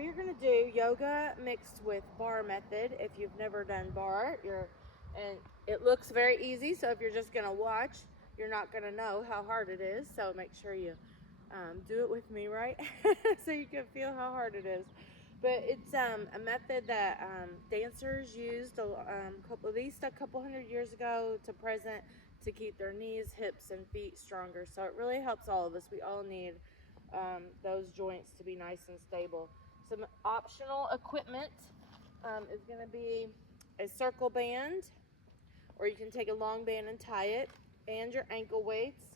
we're going to do yoga mixed with bar method. If you've never done bar, and it looks very easy, so if you're just going to watch, you're not going to know how hard it is. So make sure you do it with me, right? So you can feel how hard it is. But it's a method that dancers used at least a couple hundred years ago to present to keep their knees, hips, and feet stronger. So it really helps all of us. We all need those joints to be nice and stable. Some optional equipment is going to be a circle band, or you can take a long band and tie it, and your ankle weights.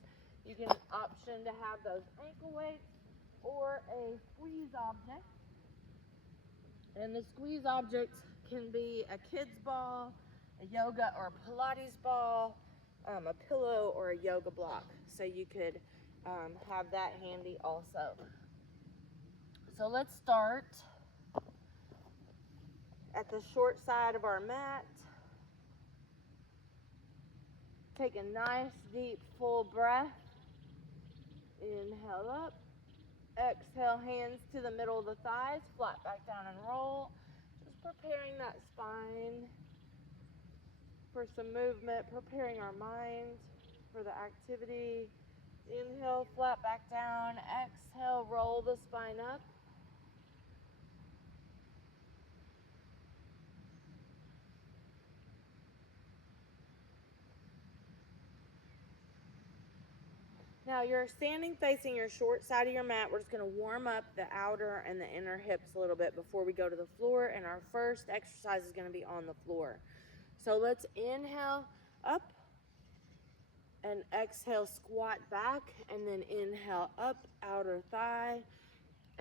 You can option to have those ankle weights or a squeeze object. And the squeeze object can be a kid's ball, a yoga or Pilates ball, a pillow, or a yoga block. So you could have that handy also. So let's start at the short side of our mat. Take a nice deep full breath. Inhale up. Exhale, hands to the middle of the thighs, flat back down and roll. Just preparing that spine for some movement, preparing our mind for the activity. Inhale, flat back down. Exhale, roll the spine up. Now you're standing facing your short side of your mat. We're just going to warm up the outer and the inner hips a little bit before we go to the floor. And our first exercise is going to be on the floor. So let's inhale up and exhale, squat back, and then inhale up, outer thigh.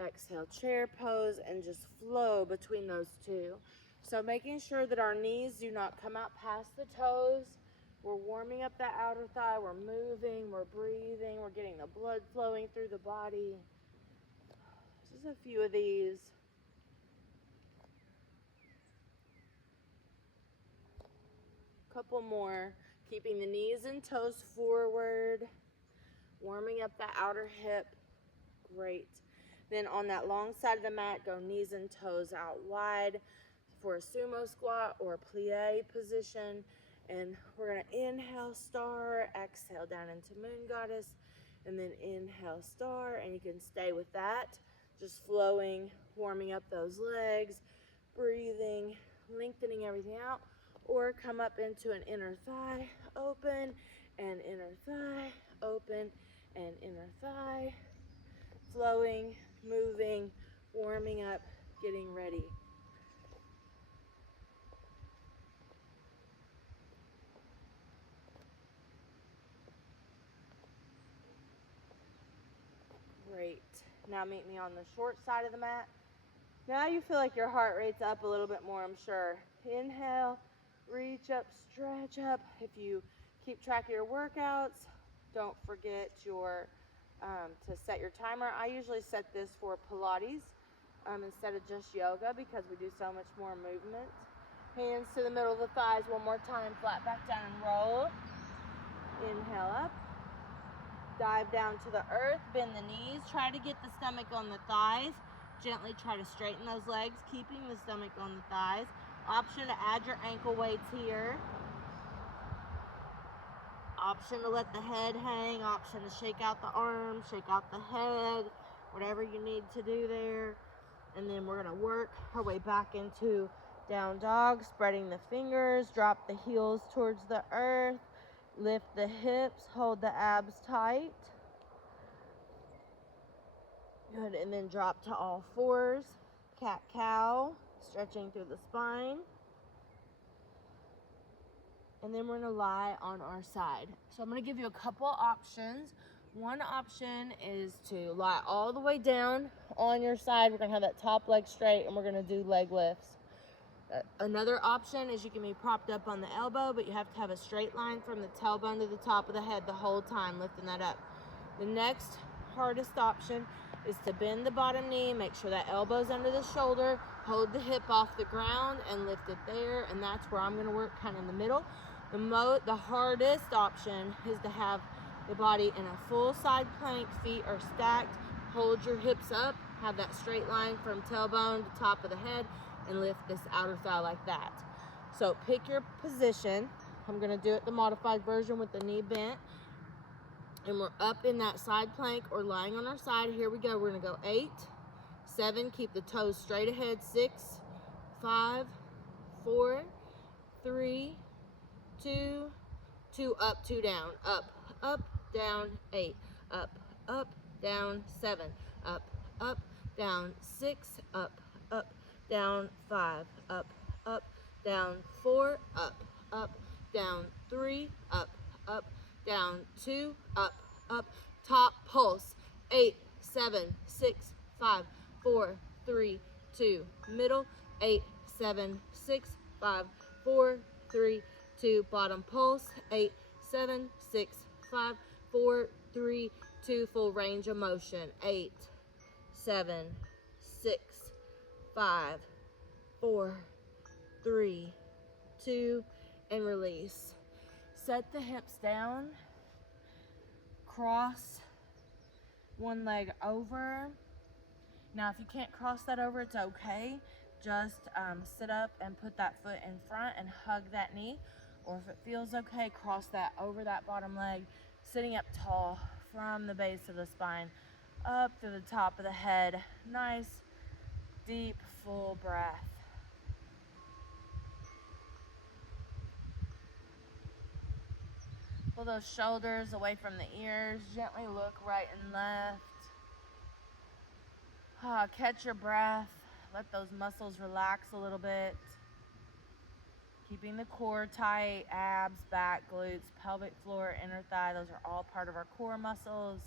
Exhale, chair pose, and just flow between those two. So making sure that our knees do not come out past the toes. We're warming up that outer thigh. We're moving, we're breathing, we're getting the blood flowing through the body. Just a few of these. Couple more. Keeping the knees and toes forward. Warming up that outer hip. Great. Then on that long side of the mat, go knees and toes out wide for a sumo squat or plie position. And we're going to inhale star, exhale down into moon goddess, and then inhale star. And you can stay with that, just flowing, warming up those legs, breathing, lengthening everything out. Or come up into an inner thigh, open, and inner thigh, open, and inner thigh. Flowing, moving, warming up, getting ready. Great. Now meet me on the short side of the mat. Now you feel like your heart rate's up a little bit more, I'm sure. Inhale, reach up, stretch up. If you keep track of your workouts, don't forget to set your timer. I usually set this for Pilates instead of just yoga because we do so much more movement. Hands to the middle of the thighs one more time, flat back down and roll. Inhale up. Dive down to the earth, bend the knees, try to get the stomach on the thighs. Gently try to straighten those legs, keeping the stomach on the thighs. Option to add your ankle weights here. Option to let the head hang, option to shake out the arms, shake out the head, whatever you need to do there. And then we're going to work our way back into down dog, spreading the fingers, drop the heels towards the earth. Lift the hips, hold the abs tight. Good, and then drop to all fours. Cat-cow, stretching through the spine. And then we're gonna lie on our side. So I'm gonna give you a couple options. One option is to lie all the way down on your side. We're gonna have that top leg straight and we're gonna do leg lifts. Another option is you can be propped up on the elbow, but you have to have a straight line from the tailbone to the top of the head the whole time, lifting that up. The next hardest option is to bend the bottom knee, make sure that elbow's under the shoulder, hold the hip off the ground and lift it there, and that's where I'm gonna work, kind of in the middle. The hardest option is to have the body in a full side plank, feet are stacked, hold your hips up, have that straight line from tailbone to top of the head and lift this outer thigh like that. So pick your position. I'm gonna do it the modified version with the knee bent. And we're up in that side plank or lying on our side. Here we go. We're gonna go 8, 7, keep the toes straight ahead, 6, 5, 4, 3, 2, 2 up, 2 down, up, up, down, 8, up, up, down, 7, up, up, down, 6, up, up, down, 5, up, up, down, 4, up, up, down, 3, up, up, down, 2, up, up, top pulse, 8, 7, 6, 5, 4, 3, 2, middle, 8, 7, 6, 5, 4, 3, 2, bottom pulse, 8, 7, 6, 5, 4, 3, 2, full range of motion, 8, 7, 6, 5, 4, 3, 2, and release. Set the hips down, cross one leg over. Now if you can't cross that over, it's okay. Just sit up and put that foot in front and hug that knee. Or if it feels okay, cross that over that bottom leg, sitting up tall from the base of the spine up to the top of the head. Nice, deep, full breath. Pull those shoulders away from the ears. Gently look right and left. Catch your breath. Let those muscles relax a little bit. Keeping the core tight, abs, back, glutes, pelvic floor, inner thigh. Those are all part of our core muscles.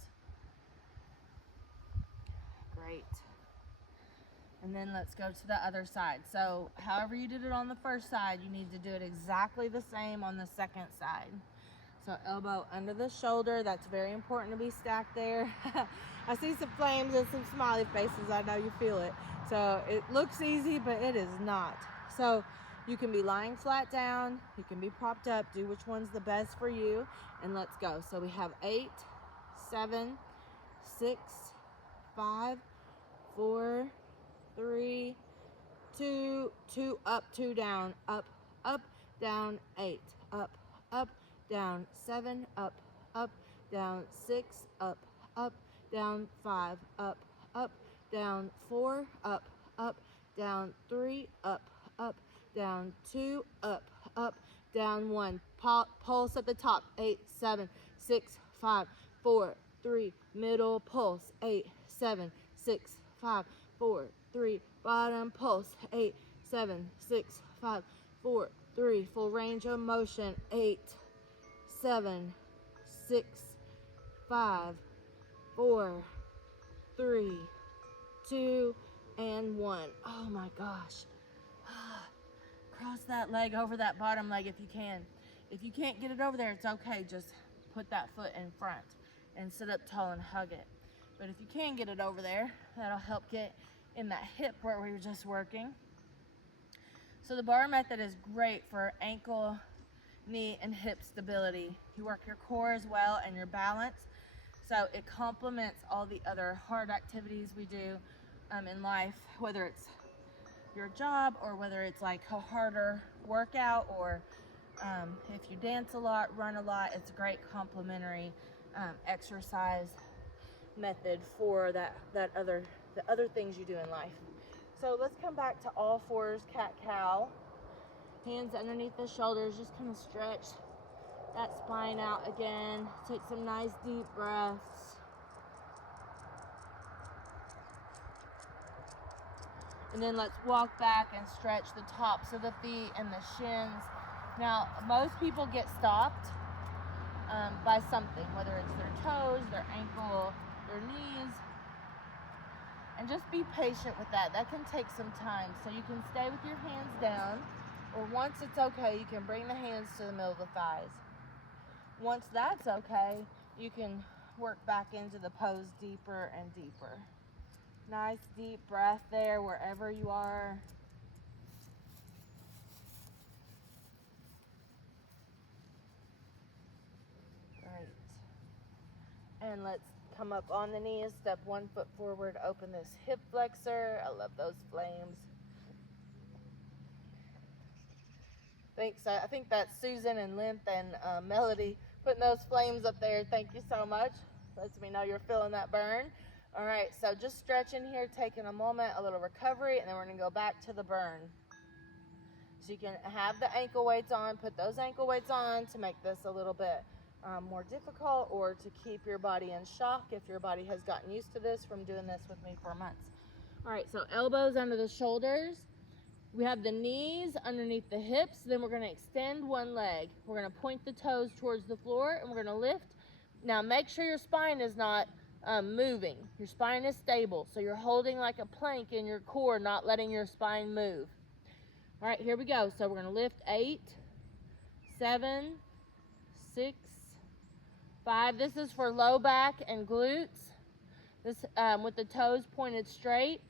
Great. And then let's go to the other side. So however you did it on the first side, you need to do it exactly the same on the second side. So elbow under the shoulder. That's very important to be stacked there. I see some flames and some smiley faces. I know you feel it. So it looks easy, but it is not. So you can be lying flat down. You can be propped up. Do which one's the best for you. And let's go. So we have 8, 7, 6, 5, 4, 3, 2, 2 up, 2 down, up, up, down, 8, up, up, down, 7, up, up, down, 6, up, up, down, 5, up, up, down, 4, up, up, down, 3, up, up, down, 2, up, up, down, 1. Pulse at the top, 8, 7, 6, 5, 4, 3, middle pulse, 8, 7, 6, 5, 4, 3, bottom pulse, 8, 7, 6, 5, 4, 3, full range of motion, 8, 7, 6, 5, 4, 3, 2, and 1. Oh my gosh. Cross that leg over that bottom leg if you can. If you can't get it over there, it's okay. Just put that foot in front and sit up tall and hug it. But if you can get it over there, that'll help get in that hip where we were just working. So the bar method is great for ankle, knee, and hip stability. You work your core as well and your balance. So it complements all the other hard activities we do in life, whether it's your job or whether it's like a harder workout, or if you dance a lot, run a lot. It's a great complementary exercise method for the other things you do in life. So let's come back to all fours, cat-cow. Hands underneath the shoulders, just kind of stretch that spine out again. Take some nice deep breaths. And then let's walk back and stretch the tops of the feet and the shins. Now, most people get stopped by something, whether it's their toes, their ankle, their knees. And just be patient with that. That can take some time. So you can stay with your hands down, or once it's okay, you can bring the hands to the middle of the thighs. Once that's okay, you can work back into the pose deeper and deeper. Nice deep breath there wherever you are. Great. And let's come up on the knees, step 1 foot forward, open this hip flexor. I love those flames. Thanks. I think that's Susan and Lymph and Melody putting those flames up there. Thank you so much. Lets me know you're feeling that burn. All right, so just stretching here, taking a moment, a little recovery, and then we're going to go back to the burn. So you can have the ankle weights on, put those ankle weights on to make this a little bit more difficult, or to keep your body in shock if your body has gotten used to this from doing this with me for months. All right, so elbows under the shoulders. We have the knees underneath the hips. Then we're going to extend one leg. We're going to point the toes towards the floor, and we're going to lift. Now make sure your spine is not moving. Your spine is stable, so you're holding like a plank in your core, not letting your spine move. All right, here we go. So we're going to lift 8, 7, 6, 5. This is for low back and glutes. This with the toes pointed straight,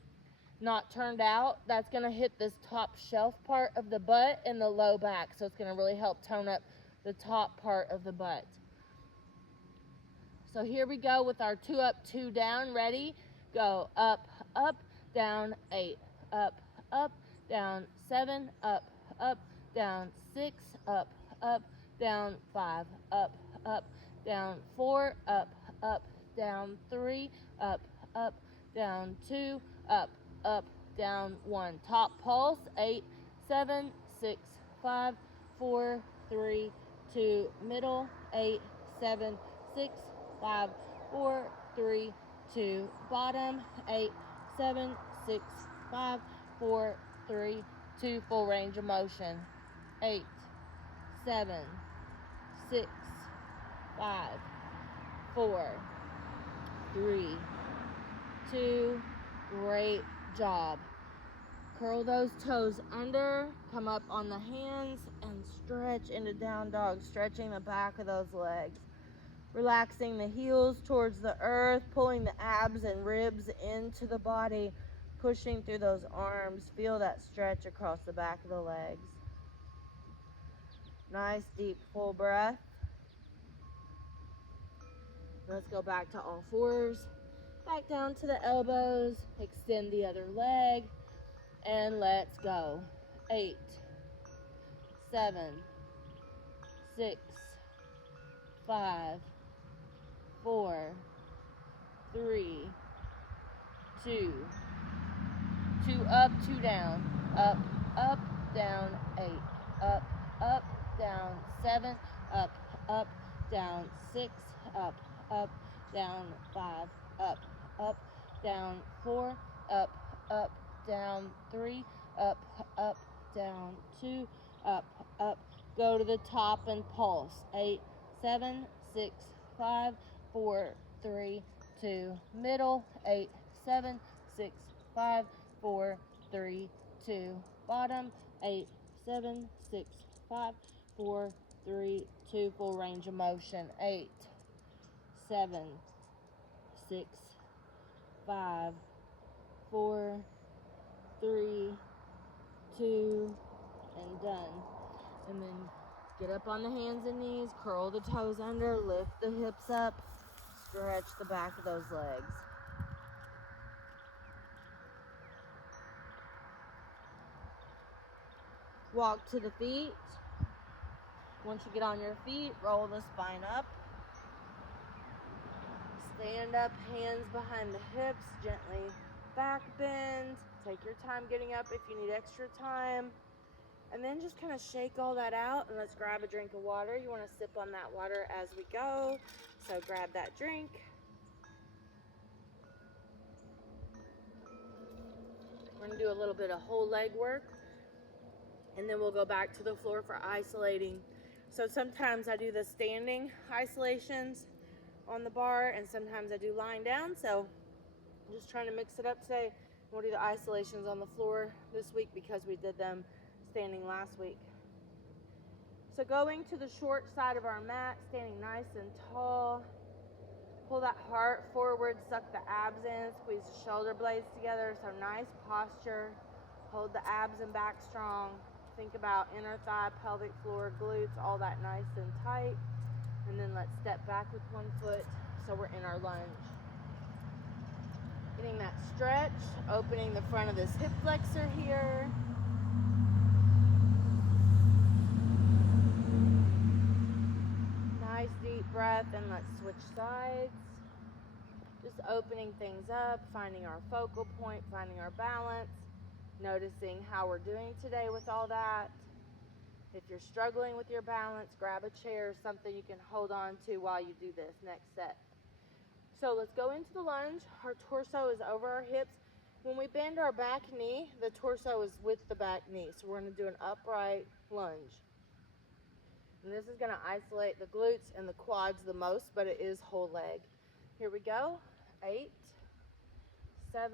not turned out. That's going to hit this top shelf part of the butt and the low back. So it's going to really help tone up the top part of the butt. So here we go with our 2 up, 2 down. Ready? Go up, up, down, 8, up, up, down, 7, up, up, down, 6, up, up, down, 5, up, up, down, 4, up, up, down, 3, up, up, down, 2, up, up, down, 1. Top pulse, 8, 7, 6, 5, 4, 3, 2. Middle, 8, 7, 6, 5, 4, 3, 2. Bottom, 8, 7, 6, 5, 4, 3, 2. Full range of motion. 8, 7, 6, 5, 4, 3, 2. Great job. Curl those toes under, come up on the hands, and stretch into down dog, stretching the back of those legs. Relaxing the heels towards the earth, pulling the abs and ribs into the body, pushing through those arms. Feel that stretch across the back of the legs. Nice deep full breath. Let's go back to all fours. Back down to the elbows. Extend the other leg. And let's go. 8, 7, 6, 5, 4, 3, 2. 2 up, 2 down. Up, up, down, 8. Up, up, down, 7. Up, up, down, 6. Up, up, down, 5. Up, up, down, 4. Up, up, down, 3. Up, up, down, 2. Up, up. Go to the top and pulse. 8, 7, 6, 5, 4, 3, 2. Middle. 8, 7, 6, 5, 4, 3, 2. Bottom. 8, 7, 6, 5, 4, 3, 2. Full range of motion. 8, 7, 6, 5, 4, 3, 2, and done. And then get up on the hands and knees, curl the toes under, lift the hips up, stretch the back of those legs. Walk to the feet. Once you get on your feet, roll the spine up. Stand up, hands behind the hips, gently back bend. Take your time getting up if you need extra time. And then just kind of shake all that out, and let's grab a drink of water. You want to sip on that water as we go, so grab that drink. We're going to do a little bit of whole leg work, and then we'll go back to the floor for isolating. So sometimes I do the standing isolations on the bar, and sometimes I do lying down. So I'm just trying to mix it up today. We'll do the isolations on the floor this week because we did them standing last week. So going to the short side of our mat, standing nice and tall. Pull that heart forward, suck the abs in, squeeze the shoulder blades together. So nice posture. Hold the abs and back strong. Think about inner thigh, pelvic floor, glutes, all that nice and tight. And then let's step back with one foot so we're in our lunge. Getting that stretch, opening the front of this hip flexor here. Nice deep breath, and let's switch sides. Just opening things up, finding our focal point, finding our balance, noticing how we're doing today with all that. If you're struggling with your balance, grab a chair, something you can hold on to while you do this next set. So let's go into the lunge. Our torso is over our hips. When we bend our back knee, the torso is with the back knee. So we're going to do an upright lunge. And this is going to isolate the glutes and the quads the most, but it is whole leg. Here we go. 8, 7,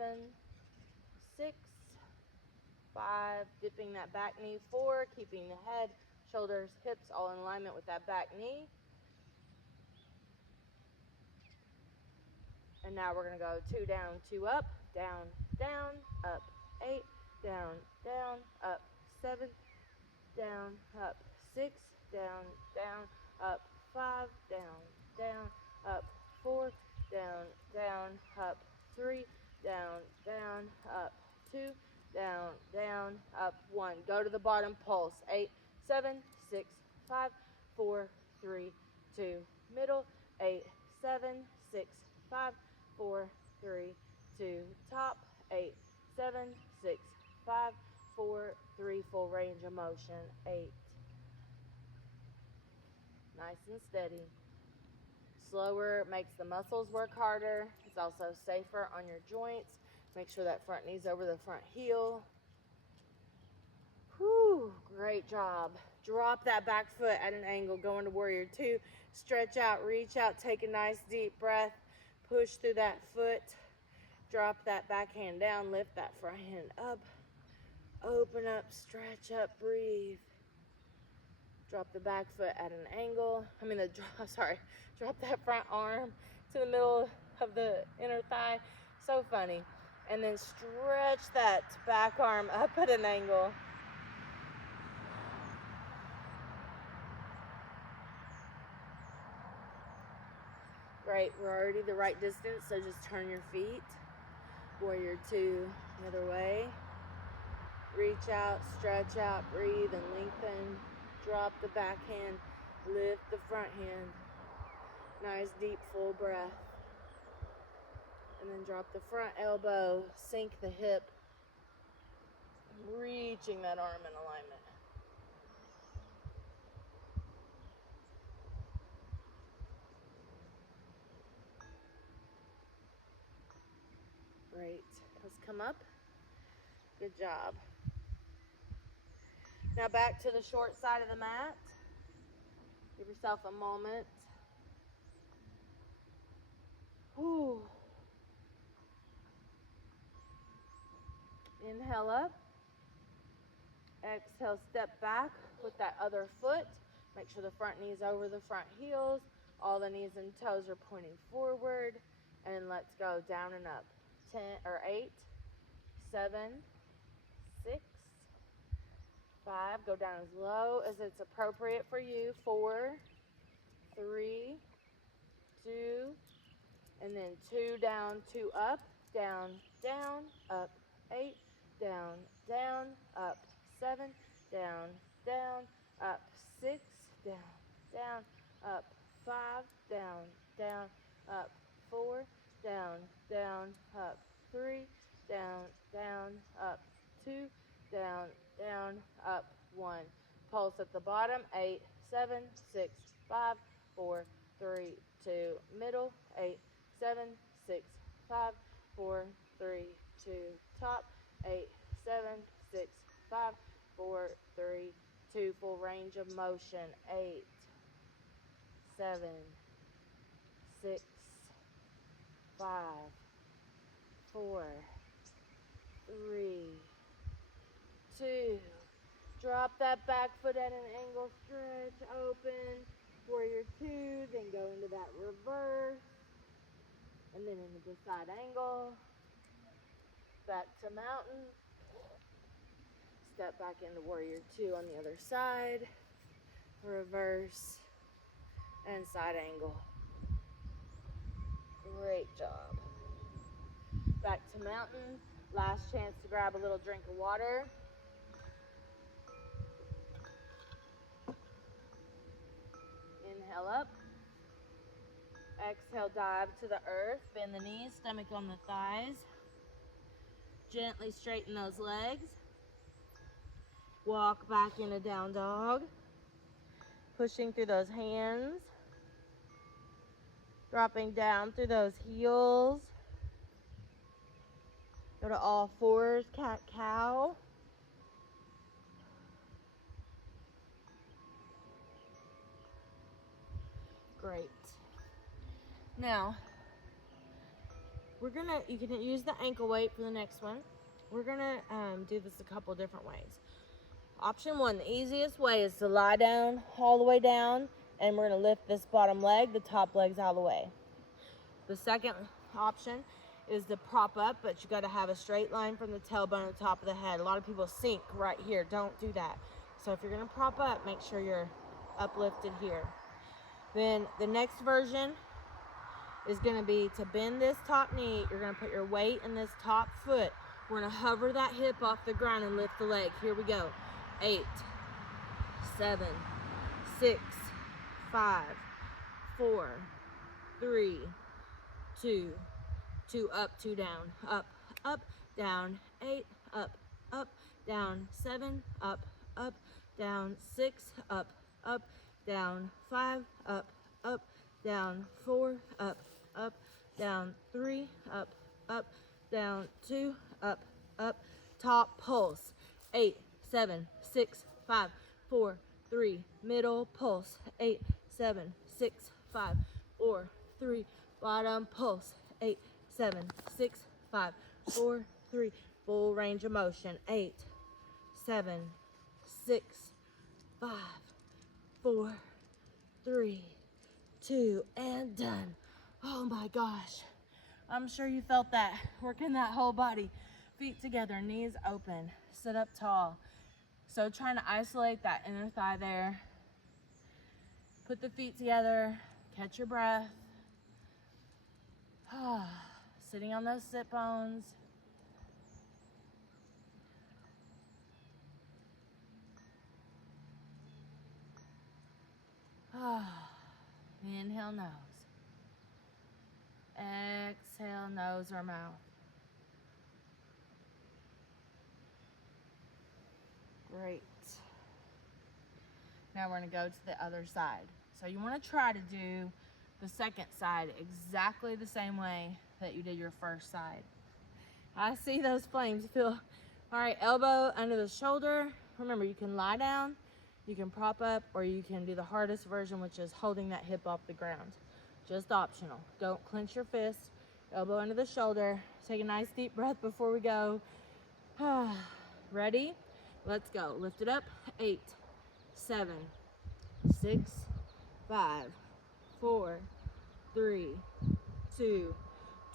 6, 5, dipping that back knee forward, keeping the head, shoulders, hips all in alignment with that back knee. And now we're going to go 2 down, 2 up, down, down, up, 8, down, down, up, 7, down, up, 6, down, down, up, 5, down, down, up, 4, down, down, up, 3, down, down, up, 2, down, down, up, 1. Go to the bottom, pulse. 8, 7, 6, 5, 4, 3, 2. Middle. 8, 7, 6, 5, 4, 3, 2. Top. 8, 7, 6, 5, 4, 3. Full range of motion. 8. Nice and steady. Slower makes the muscles work harder. It's also safer on your joints. Make sure that front knee's over the front heel. Whew, great job. Drop that back foot at an angle, go into warrior 2. Stretch out, reach out, take a nice deep breath. Push through that foot. Drop that back hand down, lift that front hand up. Open up, stretch up, breathe. Drop the back foot at an angle. Drop that front arm to the middle of the inner thigh. So funny. And then stretch that back arm up at an angle. Great, we're already the right distance, so just turn your feet. Warrior 2, the other way. Reach out, stretch out, breathe and lengthen. Drop the back hand, lift the front hand. Nice deep full breath. And then drop the front elbow, sink the hip, reaching that arm in alignment. Great. Let's come up. Good job. Now back to the short side of the mat. Give yourself a moment. Whew. Inhale up. Exhale, step back with that other foot. Make sure the front knee's over the front heels. All the knees and toes are pointing forward. And let's go down and up. 10 or 8, 7, 6, 5. Go down as low as it's appropriate for you. 4, 3, 2, and then 2 down, 2 up, down, down, up, 8, down, down, up, 7, down, down, up, 6, down, down, up, 5, down, down, up, 4, down, down, up, 3, down, down, up, 2, down, down, up, 1. Pulse at the bottom. 8, 7, 6, 5, 4, 3, 2. Middle. 8, 7, 6, 5, 4, 3, 2. Top. 8, 7, 6, 5, 4, 3, 2. Full range of motion. 8, 7, 6, 5, 4, 3, 2. Drop that back foot at an angle, stretch, open, warrior 2, then go into that reverse, and then into the side angle, back to mountain, step back into warrior 2 on the other side, reverse, and side angle. Great job. Back to mountain. Last chance to grab a little drink of water. Inhale up. Exhale, dive to the earth. Bend the knees, stomach on the thighs. Gently straighten those legs. Walk back into down dog. Pushing through those hands. Dropping down through those heels. Go to all fours, cat cow. Great. Now, you can use the ankle weight for the next one. We're gonna do this a couple different ways. Option one, the easiest way is to lie down all the way down, and we're gonna lift this bottom leg, the top leg's out of the way. The second option is to prop up, but you gotta have a straight line from the tailbone to the top of the head. A lot of people sink right here. Don't do that. So if you're gonna prop up, make sure you're uplifted here. Then the next version is gonna be to bend this top knee. You're gonna put your weight in this top foot. We're gonna hover that hip off the ground and lift the leg. Here we go. 8, 7, 6, 5, 4, 3, 2, 2 up, 2 down, up, up, down, 8, up, up, down, 7, up, up, down, 6, up, up, down, 5, up, up, down, 4, up, up, down, 3, up, up, down, 2, up, up, top pulse, 8, 7, 6, 5, 4, 3, middle pulse, 8, 7, 6, 5, 4, 3, bottom pulse, 8, 7, 6, 5, 4, 3, full range of motion, 8, 7, 6, 5, 4, 3, 2, and done. Oh my gosh. I'm sure you felt that, working that whole body. Feet together, knees open, sit up tall. So trying to isolate that inner thigh there. Put the feet together, catch your breath. Sitting on those sit bones. Inhale, nose. Exhale, nose or mouth. Great. Now we're going to go to the other side. So you want to try to do the second side exactly the same way that you did your first side. I see those flames. Feel. All right, elbow under the shoulder. Remember, you can lie down, you can prop up, or you can do the hardest version, which is holding that hip off the ground. Just optional. Don't clench your fist. Elbow under the shoulder. Take a nice deep breath before we go. Ready? Let's go. Lift it up. 8, 7, 6, 5, 4, 3, 2,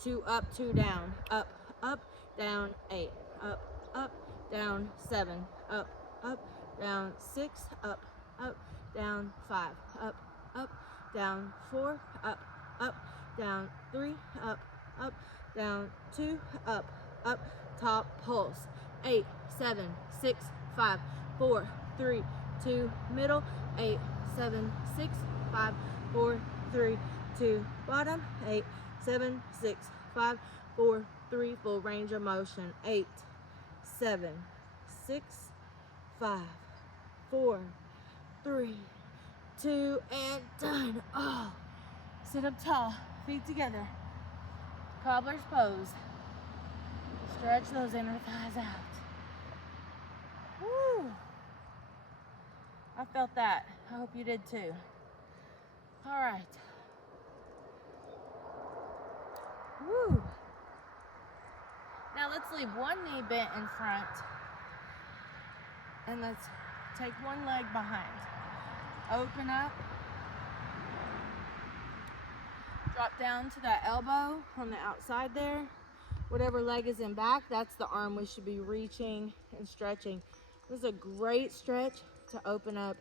2 up, 2 down, up, up, down, 8, up, up, down, 7, up, up, down, 6, up, up, down, 5, up, up, down, 4, up, up, down, 3, up, up, down, 2, up, up, top pulse, 8, 7, 6, 5, 4, 3, 2, middle, 8, 7, 6, 5, 4, 3, 2, bottom, 8, 7, 6, 5, 4, 3, full range of motion, 8, 7, 6, 5, 4, 3, 2, and done. Oh, sit up tall, feet together, cobbler's pose. Stretch those inner thighs out. Woo! I felt that. I hope you did too. All right. Woo! Now let's leave one knee bent in front, and let's take one leg behind. Open up. Drop down to that elbow on the outside there. Whatever leg is in back, that's the arm we should be reaching and stretching. This is a great stretch to open up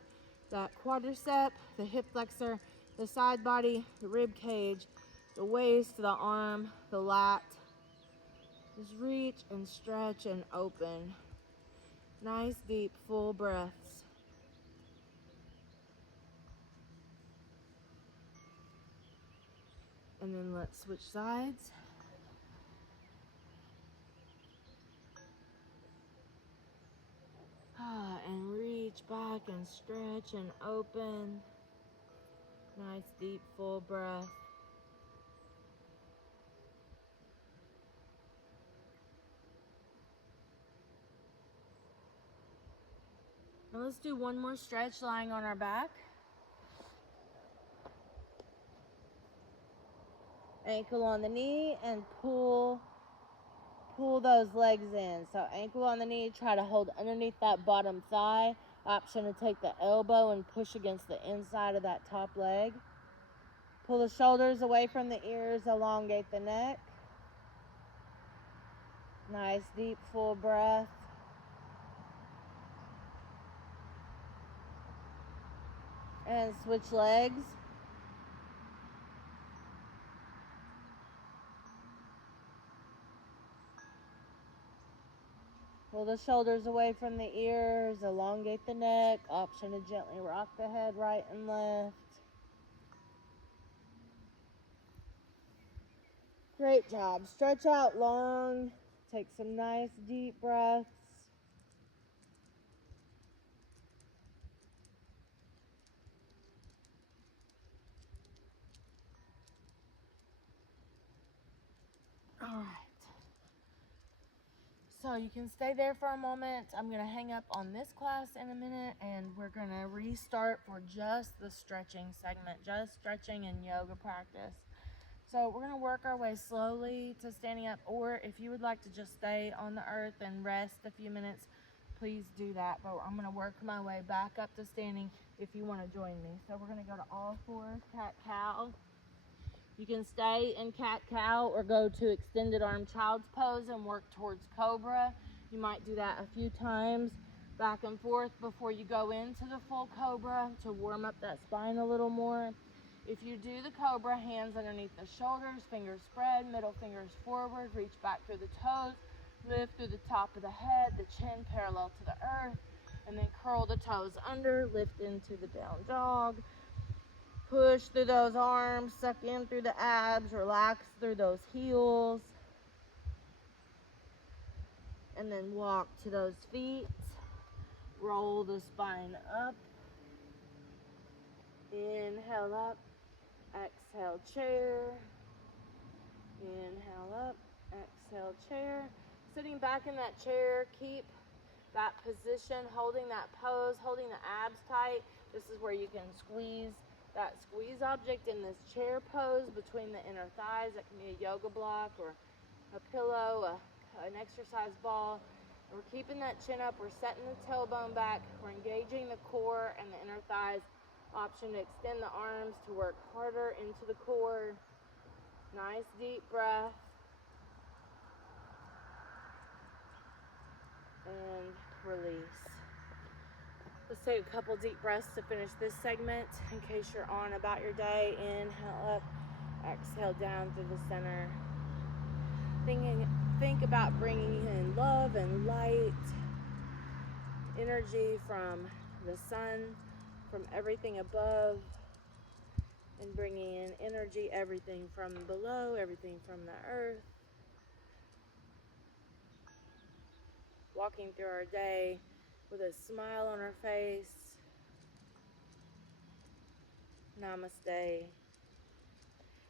that quadricep, the hip flexor, the side body, the rib cage, the waist, the arm, the lat. Just reach and stretch and open. Nice, deep, full breaths. And then let's switch sides. And reach back and stretch and open. Nice, deep, full breath. Now let's do one more stretch lying on our back. Ankle on the knee and pull those legs in. So ankle on the knee, try to hold underneath that bottom thigh. Option to take the elbow and push against the inside of that top leg. Pull the shoulders away from the ears, elongate the neck. Nice, deep, full breath. And switch legs. Pull the shoulders away from the ears, elongate the neck. Option to gently rock the head right and left. Great job. Stretch out long. Take some nice deep breaths. All right. So you can stay there for a moment. I'm going to hang up on this class in a minute and we're going to restart for just the stretching segment, just stretching and yoga practice. So we're going to work our way slowly to standing up, or if you would like to just stay on the earth and rest a few minutes, please do that. But I'm going to work my way back up to standing if you want to join me. So we're going to go to all fours, cat-cow. You can stay in cat-cow or go to extended arm child's pose and work towards cobra. You might do that a few times back and forth before you go into the full cobra to warm up that spine a little more. If you do the cobra, hands underneath the shoulders, fingers spread, middle fingers forward, reach back through the toes, lift through the top of the head, the chin parallel to the earth, and then curl the toes under, lift into the down dog. Push through those arms, suck in through the abs, relax through those heels. And then walk to those feet. Roll the spine up. Inhale up. Exhale, chair. Inhale up. Exhale, chair. Sitting back in that chair, keep that position, holding that pose, holding the abs tight. This is where you can squeeze that squeeze object in this chair pose between the inner thighs. That can be a yoga block or a pillow, an exercise ball. And we're keeping that chin up. We're setting the tailbone back. We're engaging the core and the inner thighs. Option to extend the arms to work harder into the core. Nice deep breath. And release. Let's take a couple deep breaths to finish this segment in case you're on about your day. Inhale up, exhale down through the center. Think about bringing in love and light, energy from the sun, from everything above, and bringing in energy, everything from below, everything from the earth. Walking through our day with a smile on our face. Namaste.